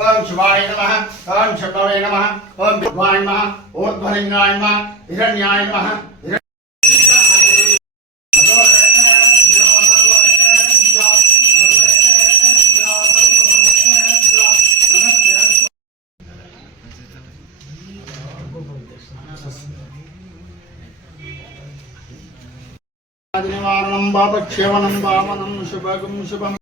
ॐ शिवाय नमः ॐ शक्रवे नमः ॐ विद्वाय नमः ऊर्ध्वलिङ्गाय नमः हिरण्याय नमः అగ్నివారణం పాపక్షేవనం వామనం శుభగం శుభం.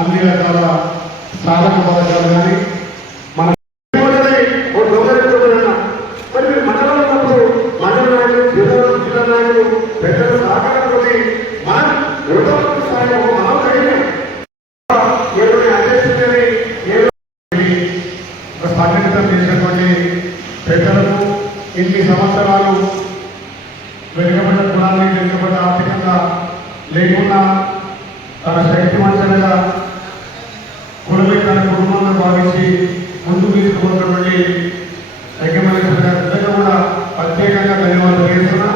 అన్ని రకాల సాధక పథకాలు కానీ సంవత్సరాలు వెనుకబడ్డ కులాన్ని వెనుకబడ్డ ఆర్థికంగా లేకుండా తన శక్తి మంచనగా కులమే తన కుటుంబంగా భావించి ముందుకు తీసుకుపోతున్నటువంటి యజమానేశ్వర గారి కూడా ప్రత్యేకంగా ధన్యవాదాలు చేస్తున్నా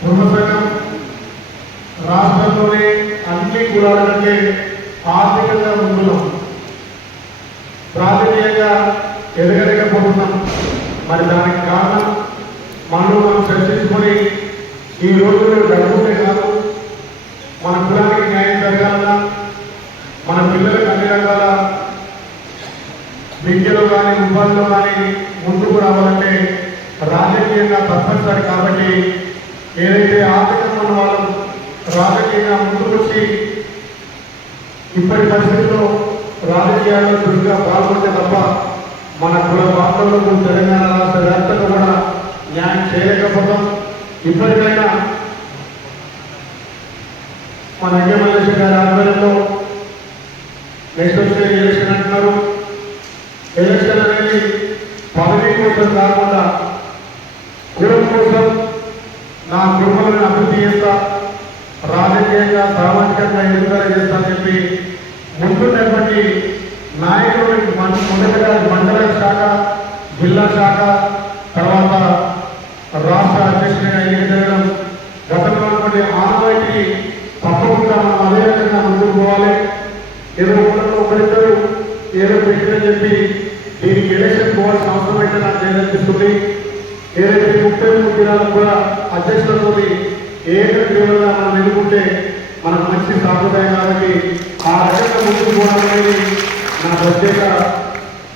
కుటుంబ సంఘం రాష్ట్రంలోనే అన్ని కులాల కంటే ఆర్థికంగా ముందున్నాం ప్రాథమికంగా ఎదగలేకపోతున్నాం. మరి దానికి ఈ రోజుల్లో డబ్బునే కాదు మన కులానికి న్యాయం జరగాలన్నా మన పిల్లలకు అన్ని రకాల విద్యలో కానీ ఉపాధిలో కానీ ముందుకు రావాలంటే రాజకీయంగా తప్పనిసరి కాబట్టి ఏదైతే ఆర్థికంగా ఉన్న వాళ్ళు రాజకీయంగా ముందుకు వచ్చి ఇప్పటి పరిస్థితుల్లో రాజకీయాల్లో చురుగ్గా పాల్గొంటే తప్ప మన కుల పాత్రలకు తెలంగాణ రాష్ట్ర వ్యాప్తంగా కూడా న్యాయం చేయలేకపోతాం. ఇప్పటికే మన విజయమల్లేశ్వర గారి ఆధ్వర్యంలో నెక్స్ట్ వచ్చే ఎలక్షన్ అంటున్నారు. ఎలక్షన్ అనేది పదవి కోసం కాకుండా కులం కోసం నా కుటుంబాలను అభివృద్ధి చేస్తా రాజకీయంగా సామాజికంగా ఎదుగుదల చేస్తానని చెప్పి ముందున్నటువంటి నాయకులు మన- మొదటగా మండల శాఖ జిల్లా శాఖ ఒకరిద్దరు ఏదో పెట్టినని చెప్పి దీనికి ఎలక్షన్ పోవాల్సిన అవసరం అయితే నాకు లేదనిపిస్తుంది ఏదైతే ముప్పై మూడు జిల్లాలకు కూడా అధ్యక్షులతో ఏకగ్రీవంగా మనం ఎన్నుకుంటే మనకు మంచి సాంప్రదాయం కాబట్టి ఆ రకంగా ముందుకు పోవాలనేది నా ప్రత్యేక